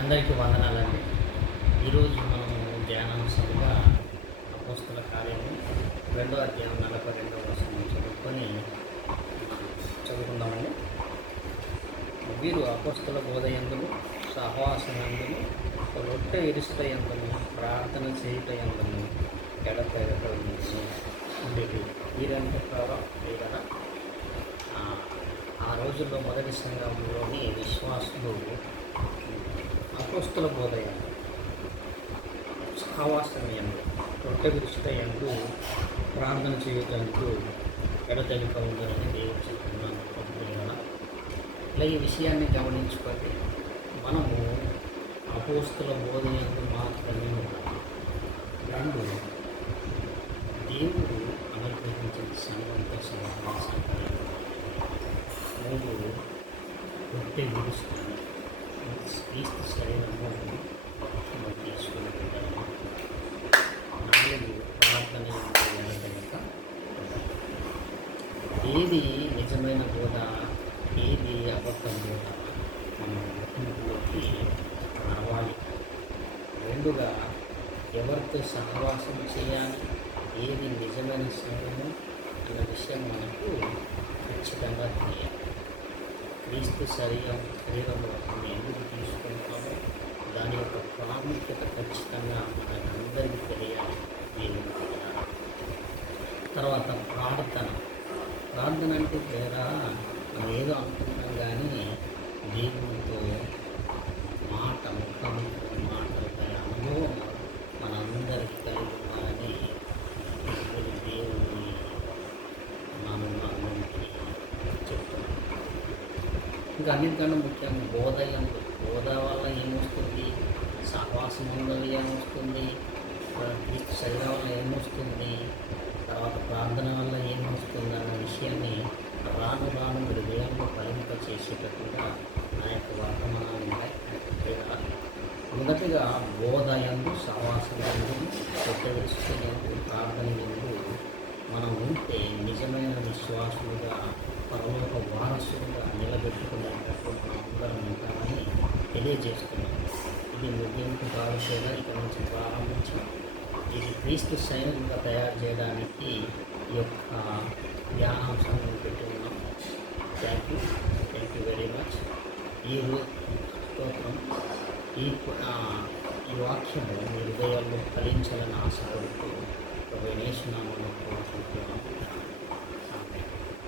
అందరికీ వందనాలండి. ఈరోజు మనం ధ్యానాంశంగా అపోస్తల కార్యము 2వ అధ్యాయం 42వ వచనం చదువుకుందామండి. వీరు అపోస్తల బోధయందును సహవాసమందును రొట్టె ఇరుస్తయందును ప్రార్థన చేయుటయందును ఎడతెగక ఉండేది. వీరంటే కదా ఆ రోజుల్లో మొదటి సంఘంలోని విశ్వాసులు అపోస్తల బోధయందు సహవాసమయందు రొట్టె విరుచుటయందు ప్రార్థన చేయుటందుకు ఎడతెగక ఉందని దేవుడు చెప్తున్నాను. ఇలా ఈ విషయాన్ని గమనించుకోండి. మనము అపోస్తల బోధయందు మాత్రమే ఉన్నాము. రెండు, దేవుడు అనుగ్రహించిన సంఘంతో సహవాసం. మూడు, రొట్టె విరుస్తుంది. క్రీస్తు శరీరము మనం తీసుకుని పెట్టాము. నాలుగు, ప్రార్థన కనుక ఏది నిజమైన బోధ, ఏది అబద్ధం బోధ మనం గుర్తింపులోకి రావాలి. రెండుగా, ఎవరితో సహవాసం చేయాలి, ఏది నిజమైన సంఘము అన్న విషయం మనకు ఖచ్చితంగా తెలియాలి. క్రీస్తు శరీరంలో మనం ఎందుకు తీసుకుంటామో దాని యొక్క ప్రాముఖ్యత ఖచ్చితంగా మనందరికీ తెలియాలి. దేవుని తర్వాత ప్రార్థన అంటే వేరే మనం ఏదో అనుకుంటాం, కానీ దేవునితో ముఖాముఖి మాటలపై అనుభవం మనందరికీ కలిగి ఉండాలని దేవుని నామముకి చెప్తున్నాం. ఇంకా అన్నిటికన్నా ముఖ్యంగా బోధ వల్ల ఏమొస్తుంది, సహవాసం వల్ల ఏమొస్తుంది, క్రీస్తు శరీరం వల్ల ఏమొస్తుంది, తర్వాత ప్రార్థన వల్ల ఏమొస్తుంది అన్న విషయాన్ని రాను హృదయంలో ఫలింప చేసేటట్టుగా నా యొక్క వర్తమానాన్ని మొదటిగా బోధ యందు, సహవాసం యందు, ప్రత్యేకందు, ప్రార్థన యందు మనం ఉంటే నిజమైన విశ్వాసులుగా, పరలోక వారసులుగా నిలబెట్టుకునేటట్టు మనం అందరం ఉంటామని తెలియజేస్తున్నాం. ఇది ముగింపు కావాల్సేలా ఇక్కడ నుంచి ప్రారంభించాం. ఇది క్రీస్తు సైనికులుగా తయారు చేయడానికి ఈ యొక్క ధ్యానాంశాన్ని పెట్టి ఉన్నాం. Thank you very much. ఈ స్తోత్రం, ఈ వాక్యము మీ హృదయాల్లో ఫలించాలని ఆశపడుతూ ప్రభువైన యేసు నామములో కోరుకుంటున్నాను.